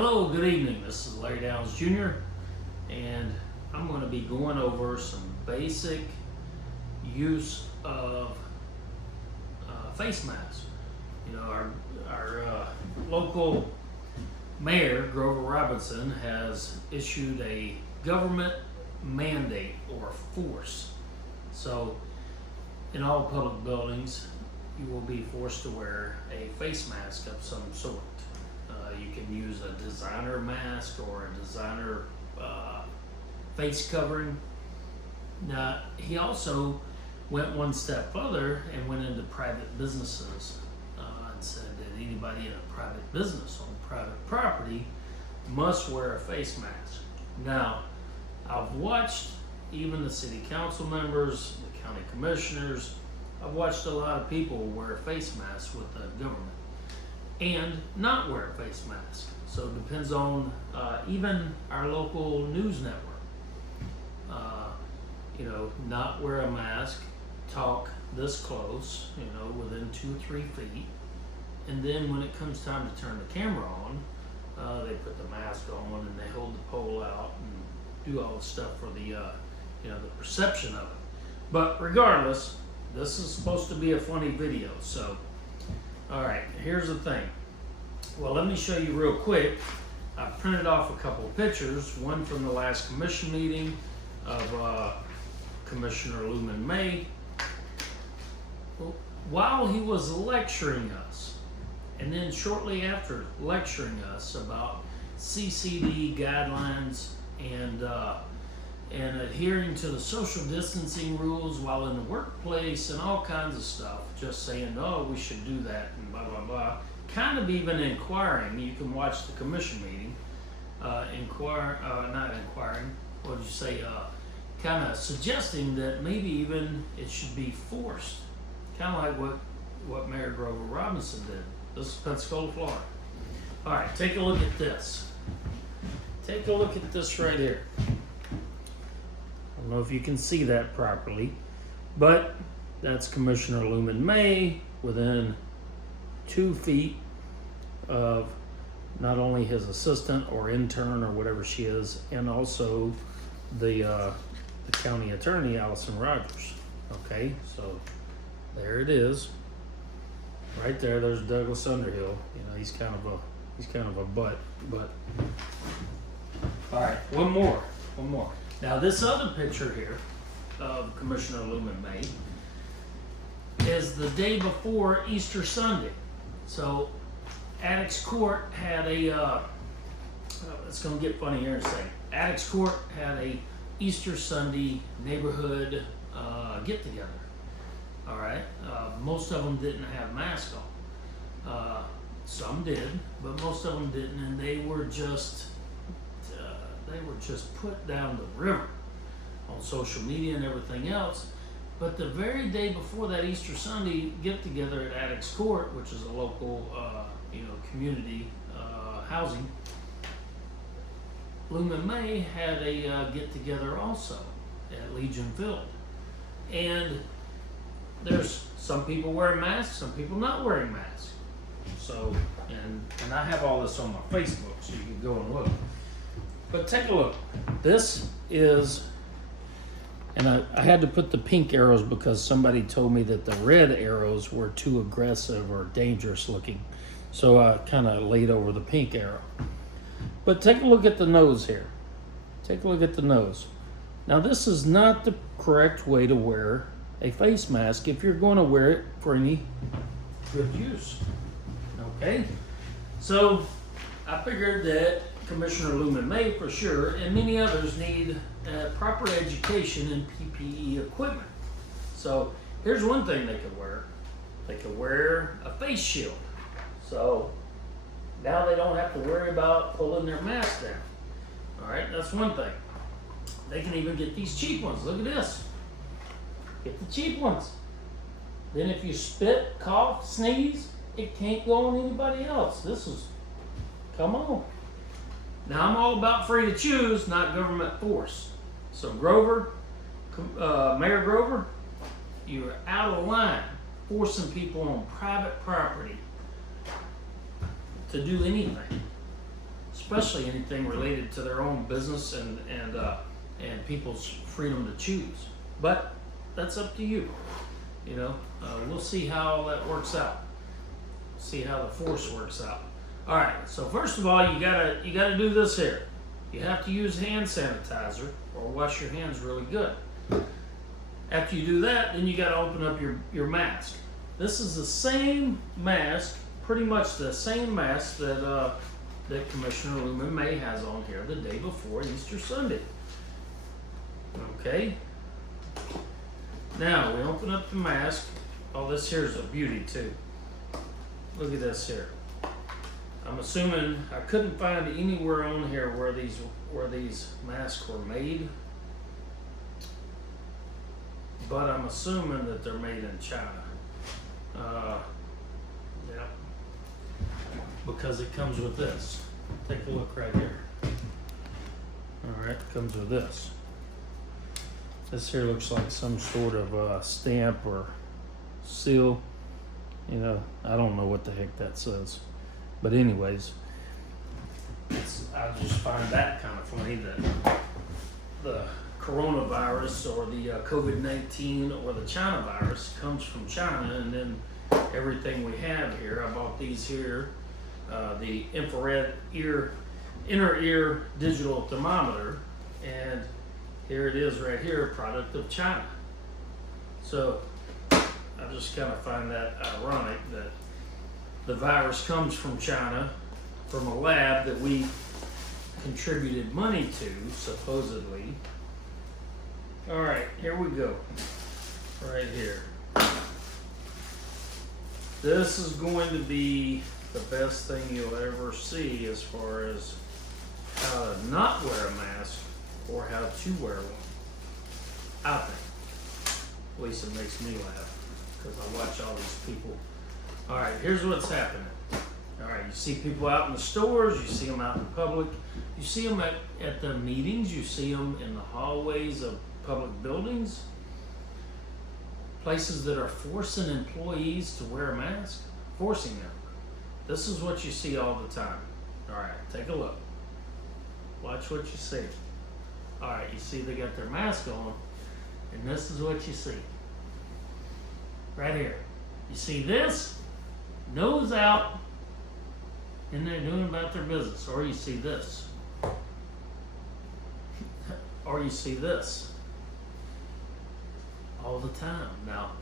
Hello, good evening. This is Larry Downs Jr. and I'm going to be going over some basic use of face masks. You know, our local mayor, Grover Robinson, has issued a government mandate or force. So in all public buildings, you will be forced to wear a face mask of some sort. You can use a designer mask or a designer face covering. Now, he also went one step further and went into private businesses and said that anybody in a private business on private property must wear a face mask. Now, I've watched even the city council members, the county commissioners, I've watched a lot of people wear face masks with the government and not wear a face mask. So it depends on even our local news network. Not wear a mask, talk this close, within 2 or 3 feet. And then when it comes time to turn the camera on, they put the mask on and they hold the pole out and do all the stuff for the perception of it. But regardless, this is supposed to be a funny video, so all right, here's the thing. Well, let me show you real quick. I printed off a couple of pictures, one from the last commission meeting of Commissioner Lumon May while he was lecturing us, and then shortly after lecturing us about CCD guidelines and adhering to the social distancing rules while in the workplace and all kinds of stuff, just saying, oh, we should do that and blah, blah, blah. Kind of even inquiring, you can watch the commission meeting, not inquiring, what did you say, kind of suggesting that maybe even it should be forced. Kind of like what Mayor Grover Robinson did. This is Pensacola, Florida. All right, take a look at this. Take a look at this right here. I don't know if you can see that properly, but that's Commissioner Lumon May within 2 feet of not only his assistant or intern or whatever she is, and also the county attorney, Allison Rogers. Okay, so there it is, right there. There's Douglas Underhill. He's kind of a butt. But all right, one more. Now, this other picture here of Commissioner Lumon May is the day before Easter Sunday. So, Addicts Court had a, it's going to get funny here in a second. Addicts Court had a Easter Sunday neighborhood get-together. All right, most of them didn't have masks on. Some did, but most of them didn't, and they were just put down the river on social media and everything else. But the very day before that Easter Sunday get-together at Addicts Court, which is a local, community housing, Lumon May had a get-together also at Legion Field. And there's some people wearing masks, some people not wearing masks. So, and I have all this on my Facebook, so you can go and look. But take a look. This is, and I had to put the pink arrows because somebody told me that the red arrows were too aggressive or dangerous looking. So I kind of laid over the pink arrow. But take a look at the nose here. Take a look at the nose. Now, this is not the correct way to wear a face mask if you're going to wear it for any good use. Okay? So I figured that Commissioner Lumon May, for sure, and many others need proper education in PPE equipment. So here's one thing they could wear. They could wear a face shield. So now they don't have to worry about pulling their mask down. All right, that's one thing. They can even get these cheap ones. Look at this. Get the cheap ones. Then if you spit, cough, sneeze, it can't go on anybody else. Come on. Now, I'm all about free to choose, not government force. So Grover, Mayor Grover, you're out of line forcing people on private property to do anything, especially anything related to their own business and people's freedom to choose. But that's up to you. You know, we'll see how that works out. See how the force works out. All right. So first of all, you gotta do this here. You have to use hand sanitizer or wash your hands really good. After you do that, then you gotta open up your mask. This is the same mask, pretty much the same mask that Commissioner Lumon May has on here the day before Easter Sunday. Okay. Now we open up the mask. Oh, this here is a beauty too. Look at this here. I'm assuming I couldn't find anywhere on here where these masks were made, but I'm assuming that they're made in China. Yeah, because it comes with this. Take a look right here. All right, it comes with this. This here looks like some sort of stamp or seal. You know, I don't know what the heck that says. But anyways, I just find that kind of funny that the coronavirus or the COVID-19 or the China virus comes from China, and then everything we have here, I bought these here, the infrared inner ear digital thermometer, and here it is right here, product of China. So I just kind of find that ironic that the virus comes from China, from a lab that we contributed money to, supposedly. All right, here we go. Right here. This is going to be the best thing you'll ever see as far as how to not wear a mask or how to wear one. I think. At least it makes me laugh because I watch all these people. All right, here's what's happening. All right, you see people out in the stores, you see them out in public, you see them at the meetings, you see them in the hallways of public buildings, places that are forcing employees to wear a mask, forcing them. This is what you see all the time. All right, take a look. Watch what you see. All right, you see they got their mask on, and this is what you see. Right here. You see this? Nose out, and they're doing about their business. Or you see this. Or you see this. All the time. Now,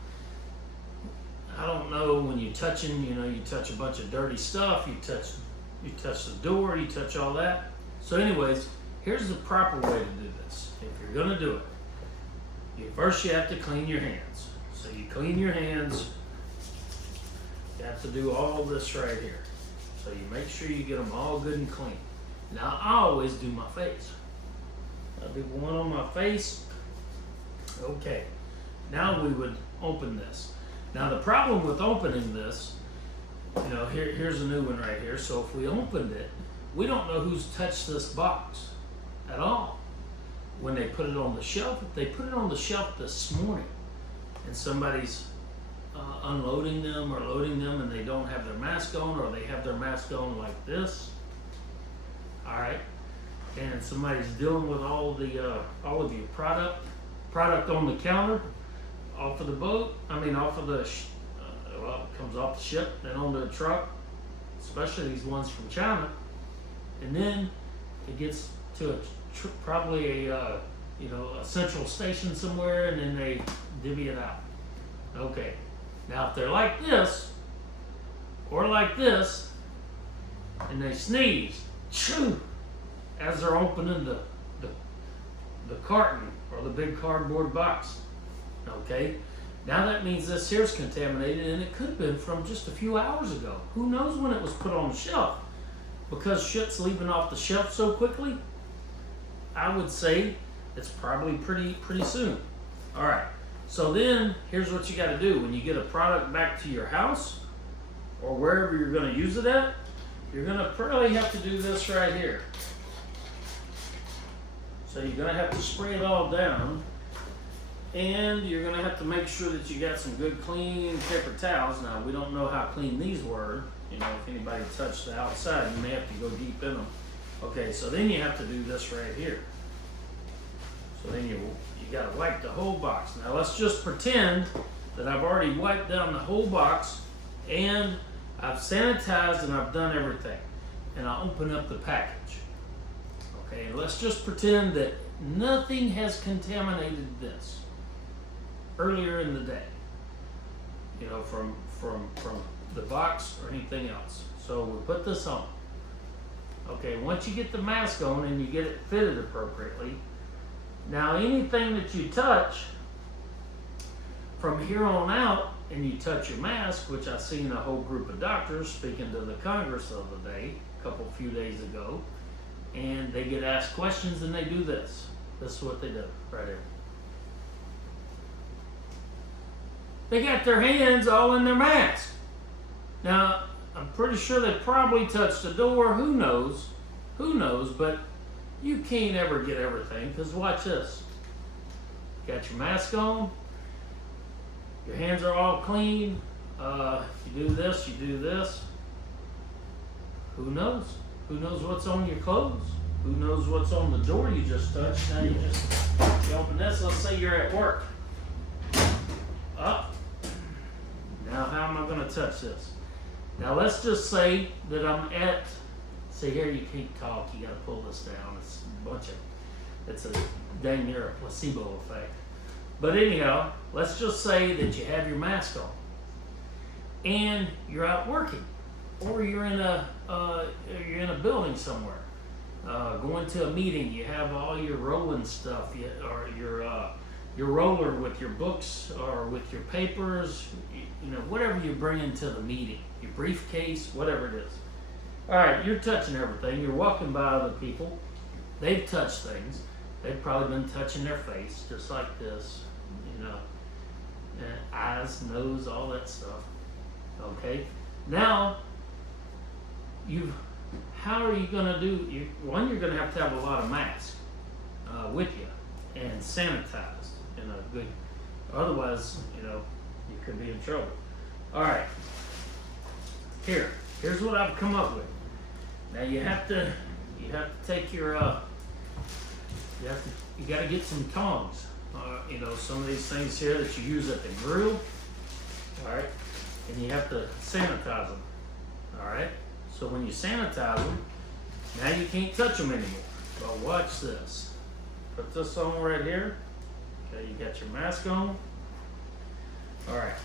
I don't know, when you're touching, you touch a bunch of dirty stuff, you touch the door, you touch all that. So anyways, here's the proper way to do this. If you're gonna do it, first you have to clean your hands. So you clean your hands. You have to do all this right here. So you make sure you get them all good and clean. Now I always do my face. I do one on my face. Okay. Now we would open this. Now the problem with opening this, here's a new one right here. So if we opened it, we don't know who's touched this box at all. When they put it on the shelf, they put it on the shelf this morning, and somebody's unloading them or loading them, and they don't have their mask on, or they have their mask on like this. All right, and somebody's dealing with all of your product on the counter, off of the boat. Off of the it comes off the ship, then onto a truck, especially these ones from China, and then it gets to probably a central station somewhere, and then they divvy it out. Okay. Now, if they're like this, or like this, and they sneeze, shoo, as they're opening the carton or the big cardboard box, okay? Now that means this here's contaminated, and it could have been from just a few hours ago. Who knows when it was put on the shelf? Because shit's leaving off the shelf so quickly, I would say it's probably pretty soon. All right. So then, here's what you got to do. When you get a product back to your house, or wherever you're going to use it at, you're going to probably have to do this right here. So you're going to have to spray it all down, and you're going to have to make sure that you got some good clean paper towels. Now, we don't know how clean these were. If anybody touched the outside, you may have to go deep in them. Okay, so then you have to do this right here. So then you got to wipe the whole box. Now let's just pretend that I've already wiped down the whole box and I've sanitized and I've done everything. And I open up the package. Okay, and let's just pretend that nothing has contaminated this earlier in the day. You know, from the box or anything else. So we put this on. Okay, once you get the mask on and you get it fitted appropriately, now anything that you touch from here on out, and you touch your mask, which I seen a whole group of doctors speaking to the Congress the other day, a few days ago, and they get asked questions and they do this. This is what they do right here. They got their hands all in their mask. Now, I'm pretty sure they probably touched the door. Who knows? Who knows? But you can't ever get everything, because watch this. Got your mask on. Your hands are all clean. You do this, you do this. Who knows? Who knows what's on your clothes? Who knows what's on the door you just touched? Now you open this. Let's say you're at work. Up. Now how am I going to touch this? Now let's just say that I'm at, see here you can't talk, you got to pull this down. It's a dang near a placebo effect. But anyhow, let's just say that you have your mask on and you're out working, or you're in a building somewhere, going to a meeting. You have all your rolling stuff, or your roller with your books or with your papers, you know, whatever you bring into the meeting, your briefcase, whatever it is. All right, you're touching everything. You're walking by other people. They've touched things. They've probably been touching their face, just like this, you know, eyes, nose, all that stuff. Okay, now how are you going to do? One, you're going to have a lot of masks with you and sanitized in a good. Otherwise, you know, you could be in trouble. All right, here's what I've come up with. Now you have to take your you got to get some tongs. You know, some of these things here that you use at the grill. All right, and you have to sanitize them. All right, so when you sanitize them, now you can't touch them anymore. But watch this. Put this on right here. Okay, you got your mask on. All right.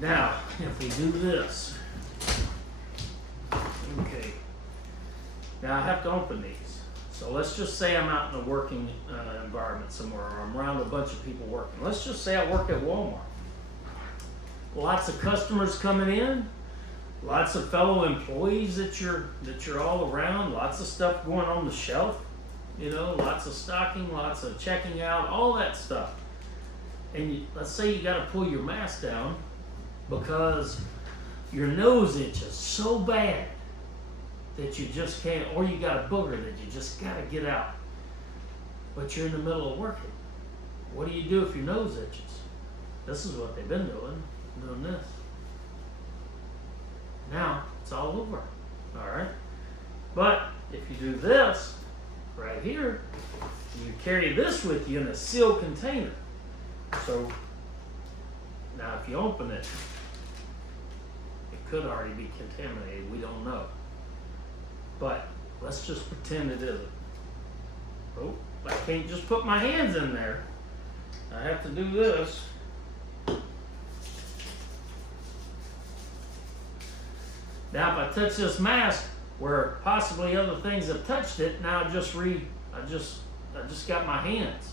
Now, if we do this, okay. Now I have to open these. So let's just say I'm out in a working environment somewhere, or I'm around a bunch of people working. Let's just say I work at Walmart. Lots of customers coming in, lots of fellow employees that you're all around, lots of stuff going on the shelf, you know, lots of stocking, lots of checking out, all that stuff. And let's say you got to pull your mask down because your nose itches so bad that you just can't, or you got a booger that you just got to get out. But you're in the middle of working. What do you do if your nose itches? This is what they've been doing this. Now it's all over. All right. But if you do this right here, you carry this with you in a sealed container. So now if you open it, it could already be contaminated. We don't know. But let's just pretend it isn't. Oh, I can't just put my hands in there. I have to do this. Now if I touch this mask where possibly other things have touched it, now I just got my hands.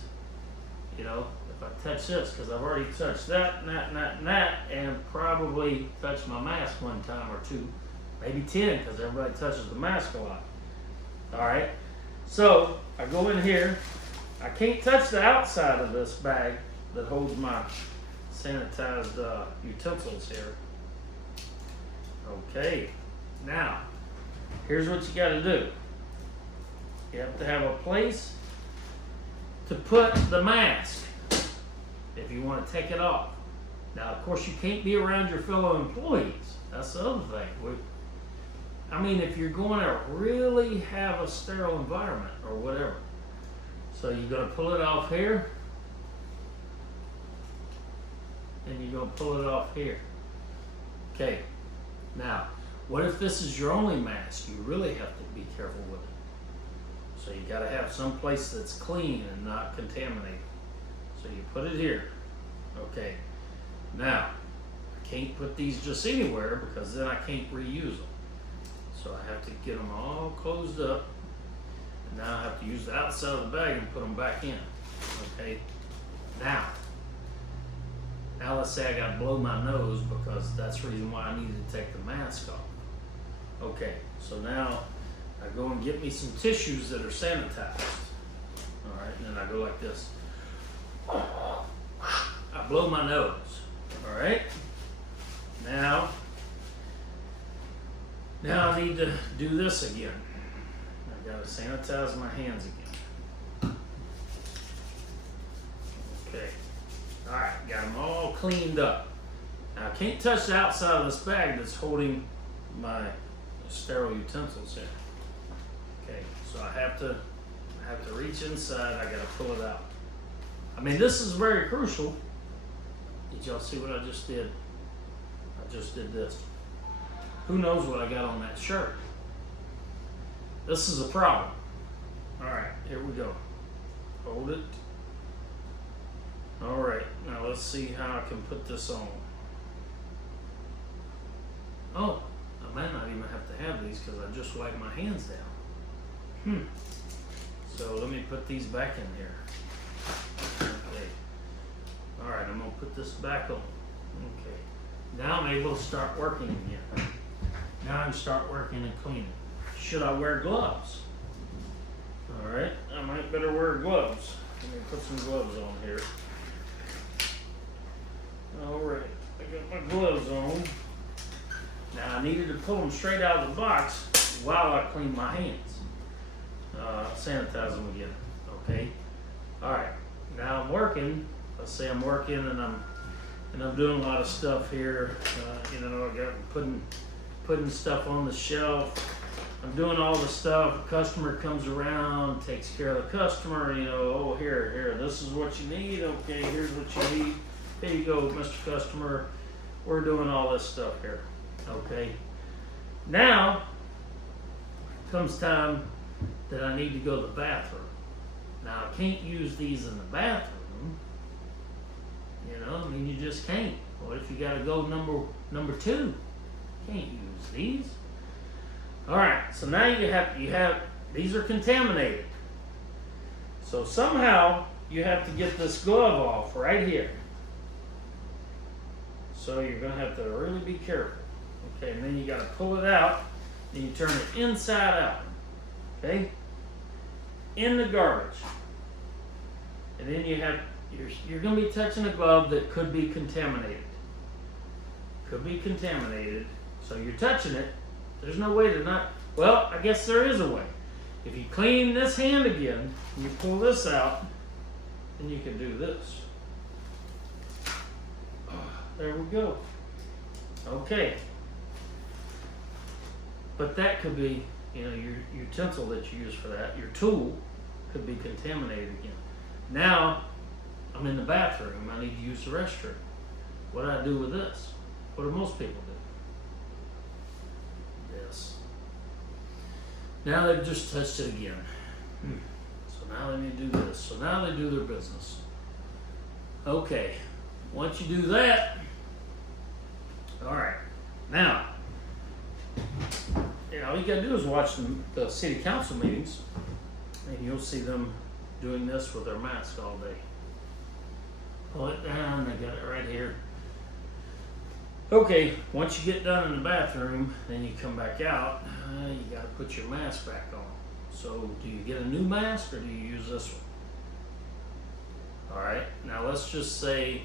You know, if I touch this, because I've already touched that, and that, and probably touched my mask one time or two. Maybe 10, because everybody touches the mask a lot. All right, so I go in here. I can't touch the outside of this bag that holds my sanitized utensils here. Okay, now, here's what you got to do. You have to have a place to put the mask if you want to take it off. Now, of course, you can't be around your fellow employees. That's the other thing. I mean, if you're going to really have a sterile environment or whatever. So you're going to pull it off here, and you're going to pull it off here. Okay, now, what if this is your only mask? You really have to be careful with it. So you got to have some place that's clean and not contaminated. So you put it here. Okay, now, I can't put these just anywhere because then I can't reuse them. So I have to get them all closed up. And now I have to use the outside of the bag and put them back in. Okay, now let's say I got to blow my nose because that's the reason why I needed to take the mask off. Okay, so now I go and get me some tissues that are sanitized. All right, and then I go like this. I blow my nose. All right, now I need to do this again. I gotta sanitize my hands again. Okay, all right, got them all cleaned up. Now I can't touch the outside of this bag that's holding my sterile utensils here. Okay, so I have to reach inside. I gotta pull it out. I mean, this is very crucial. Did y'all see what I just did? I just did this. Who knows what I got on that shirt? This is a problem. All right, here we go. Hold it. All right, now let's see how I can put this on. Oh, I might not even have to have these because I just wiped my hands down. So let me put these back in here. Okay. All right, I'm gonna put this back on. Okay. Now I'm able to start working again. Now I can start working and cleaning. Should I wear gloves? All right, I might better wear gloves. Let me put some gloves on here. All right, I got my gloves on. Now I needed to pull them straight out of the box while I clean my hands. Sanitize them again, okay? All right, now I'm working. Let's say I'm working and I'm doing a lot of stuff here. I got putting stuff on the shelf. I'm doing all the stuff. A customer comes around, takes care of the customer. Oh, here, this is what you need. Okay, here's what you need. Here you go, Mr. Customer. We're doing all this stuff here. Okay. Now comes time that I need to go to the bathroom. Now I can't use these in the bathroom. You just can't. What if you got to go number two? Can't use these. All right. So now you have these are contaminated. So somehow you have to get this glove off right here. So you're gonna have to really be careful. Okay, and then you got to pull it out, and you turn it inside out. Okay, in the garbage, and then you're going to be touching a glove that could be contaminated. So you're touching it. There's no way to not. Well, I guess there is a way. If you clean this hand again, and you pull this out, then you can do this. There we go. Okay. But that could be, your utensil that you use for that, your tool, could be contaminated again. Now, I'm in the bathroom. I need to use the restroom. What do I do with this? What do most people do? This. Now they've just touched it again. So now they need to do this. So now they do their business. Okay. Once you do that, all right. Now, all you gotta do is watch the city council meetings, and you'll see them doing this with their mask all day. Pull it down, they got it right here. Okay, once you get done in the bathroom, then you come back out, you gotta put your mask back on. So do you get a new mask or do you use this one? All right, now let's just say,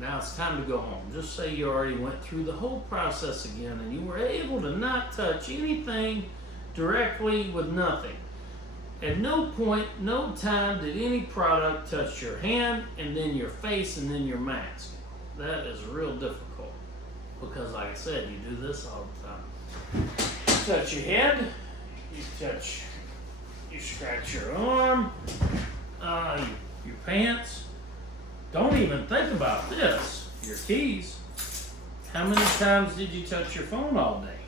now it's time to go home. Just say you already went through the whole process again and you were able to not touch anything directly with nothing. At no point, no time did any product touch your hand and then your face and then your mask. That is real difficult because like I said, you do this all the time. touch your head, you scratch your arm, your pants. Don't even think about this, your keys. How many times did you touch your phone all day?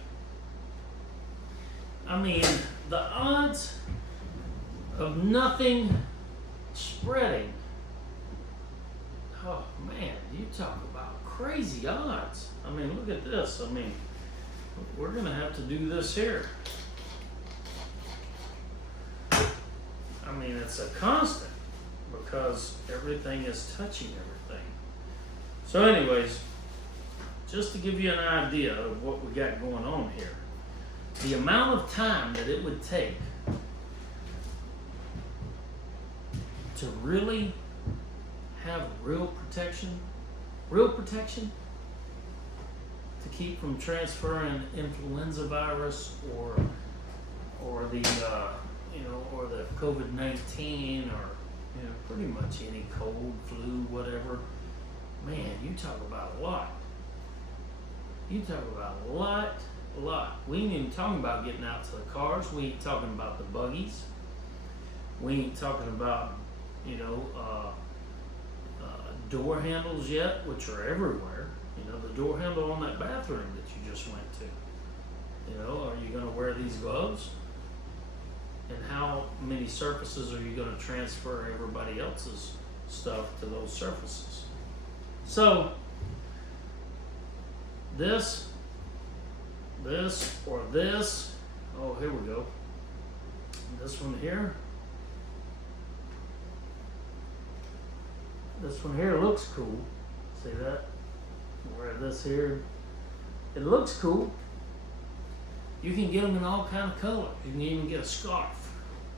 I mean, the odds of nothing spreading. Oh man, you talk about crazy odds. I mean, look at this. I mean, we're going to have to do this here. I mean, it's a constant because everything is touching everything. So anyways, just to give you an idea of what we got going on here, the amount of time that it would take to really have real protection to keep from transferring influenza virus or the or the COVID-19 or pretty much any cold, flu, whatever. Man, you talk about a lot. You talk about a lot. We ain't even talking about getting out to the cars. We ain't talking about the buggies. We ain't talking about door handles yet, which are everywhere. The door handle on that bathroom that you just went to. Are you going to wear these gloves? And how many surfaces are you going to transfer everybody else's stuff to those surfaces? So, this, or this. Oh, here we go. This one here. This one here looks cool. See that? Wear this here. It looks cool. You can get them in all kind of colors. You can even get a scarf.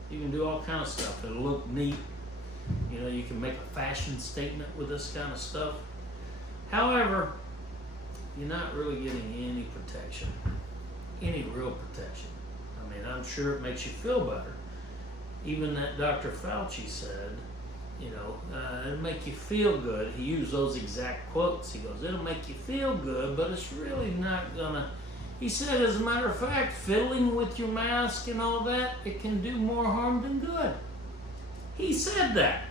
You can do all kind of stuff. It'll look neat. You can make a fashion statement with this kind of stuff. However, you're not really getting any protection. Any real protection. I mean, I'm sure it makes you feel better. Even that Dr. Fauci said, it'll make you feel good. He used those exact quotes. He goes, it'll make you feel good, but it's really not gonna. He said, as a matter of fact, fiddling with your mask and all that, it can do more harm than good. He said that.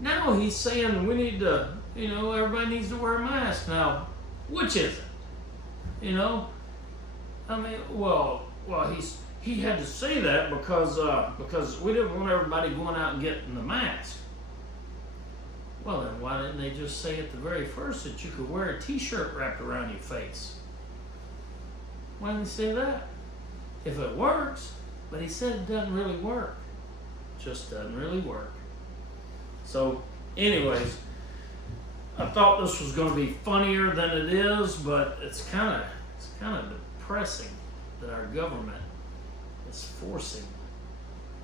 Now he's saying we need to, everybody needs to wear a mask. Now, which is it? I mean, well, he had to say that because we didn't want everybody going out and getting the mask. Well, then why didn't they just say at the very first that you could wear a t-shirt wrapped around your face? Why didn't they say that? If it works, but he said it doesn't really work. Just doesn't really work. So, anyways, I thought this was going to be funnier than it is, but it's kind of depressing that our government is forcing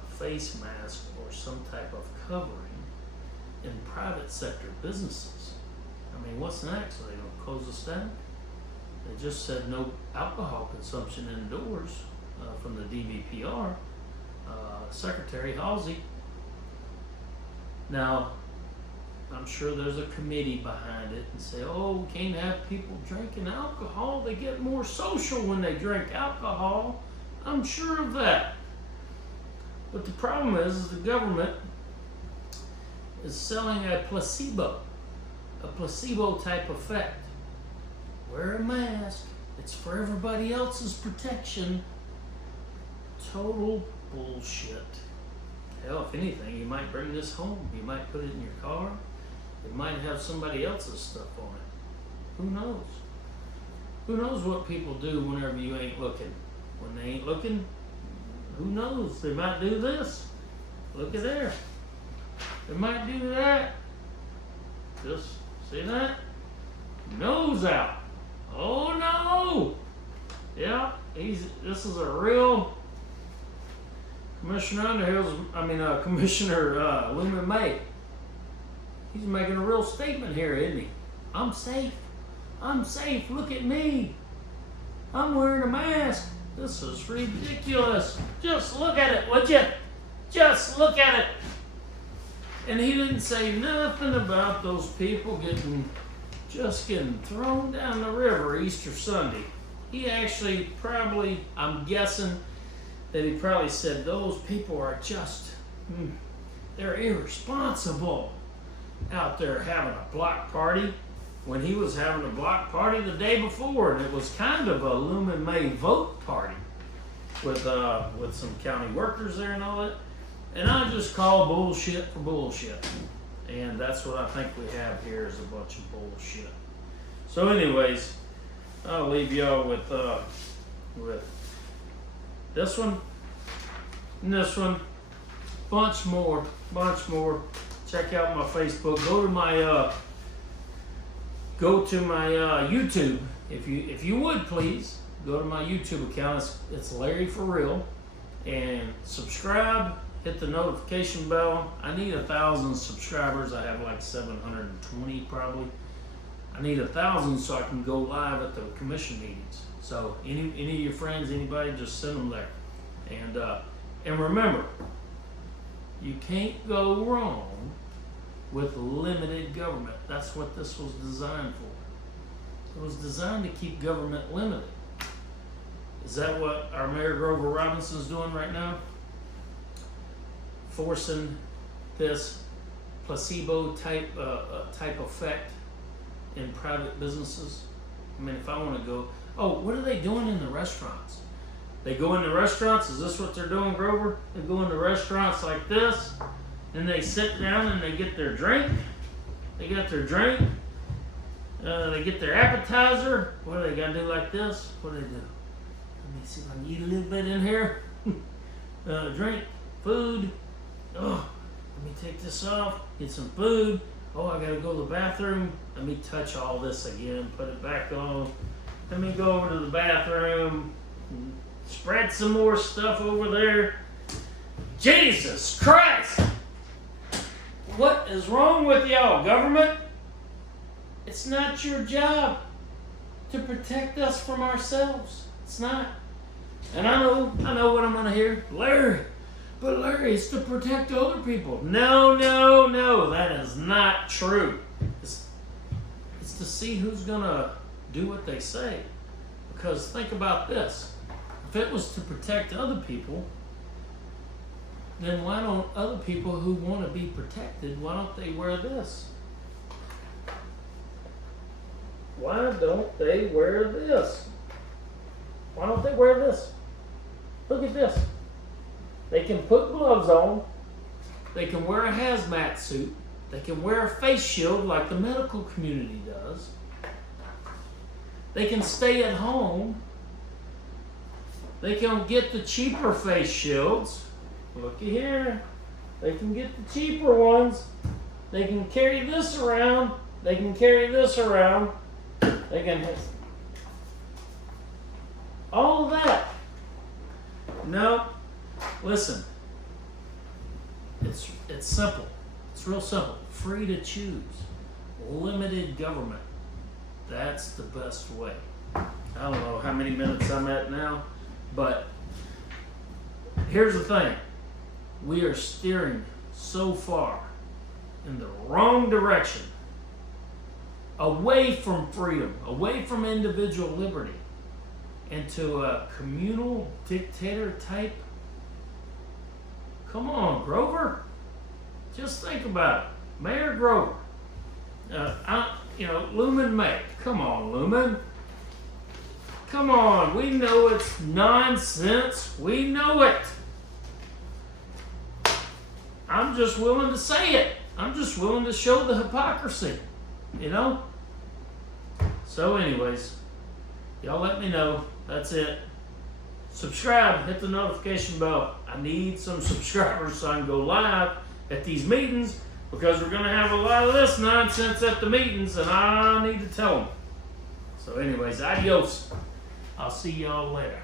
a face mask or some type of covering in private sector businesses. I mean, what's next? Are they going to close us down? They just said no alcohol consumption indoors from the DVPR, Secretary Halsey. Now, I'm sure there's a committee behind it and say, we can't have people drinking alcohol. They get more social when they drink alcohol. I'm sure of that. But the problem is the government is selling a placebo type effect. Wear a mask. It's for everybody else's protection. Total bullshit. Hell, if anything, you might bring this home. You might put it in your car. It might have somebody else's stuff on it. Who knows? Who knows what people do whenever you ain't looking? When they ain't looking, who knows? They might do this. Look at there. They might do that. Just see that? Nose out. Oh no! Yeah, this is a real Commissioner Underhill's, Commissioner Lumon May. He's making a real statement here, isn't he? I'm safe. I'm safe. Look at me. I'm wearing a mask. This is ridiculous. Just look at it, would you? Just look at it. And he didn't say nothing about those people getting thrown down the river Easter Sunday. he actually probably, I'm guessing that he probably said those people are just, they're irresponsible out there having a block party when he was having a block party the day before, and it was kind of a Lumon May vote party with some county workers there and all that. And I just call bullshit for bullshit. And that's what I think we have here is a bunch of bullshit. So anyways, I'll leave y'all with this one and this one. Bunch more. Check out my Facebook. Go to my YouTube. If you would please go to my YouTube account. It's Larry for Real, and subscribe. Hit the notification bell. I need 1,000 subscribers. I have like 720 probably. I need 1,000 so I can go live at the commission meetings. So any of your friends, anybody, just send them there. And remember, you can't go wrong with limited government. That's what this was designed for. It was designed to keep government limited. Is that what our Mayor Grover Robinson's doing right now? Forcing this placebo type effect in private businesses. I mean, if I want to go, what are they doing in the restaurants? They go into restaurants. Is this what they're doing, Grover? They go into restaurants like this, and they sit down and they get their drink. They got their drink. They get their appetizer. What do they got to do like this? What do they do? Let me see if I can eat a little bit in here. Drink, food. Oh, let me take this off, get some food. I gotta go to the bathroom. Let me touch all this again, put it back on. Let me go over to the bathroom, spread some more stuff over there. Jesus Christ! What is wrong with y'all, government? It's not your job to protect us from ourselves. It's not. And I know what I'm gonna hear. Larry, it's to protect other people. No, that is not true. It's to see who's gonna do what they say. Because think about this. If it was to protect other people, then why don't other people who want to be protected, why don't they wear this? Why don't they wear this? Why don't they wear this? Look at this. They can put gloves on. They can wear a hazmat suit. They can wear a face shield like the medical community does. They can stay at home. They can get the cheaper face shields. Looky here. They can get the cheaper ones. They can carry this around. They can carry this around. They can... all of that. No. Listen, it's simple. It's real simple. Free to choose. Limited government. That's the best way. I don't know how many minutes I'm at now, but here's the thing. We are steering so far in the wrong direction, away from freedom, away from individual liberty, into a communal dictator type. Come on, Grover. Just think about it. Mayor Grover. Lumon May. Come on, Lumon. Come on. We know it's nonsense. We know it. I'm just willing to say it. I'm just willing to show the hypocrisy. So anyways, y'all let me know. That's it. Subscribe, hit the notification bell. I need some subscribers so I can go live at these meetings, because we're going to have a lot of this nonsense at the meetings, and I need to tell them. So anyways, adios. I'll see y'all later.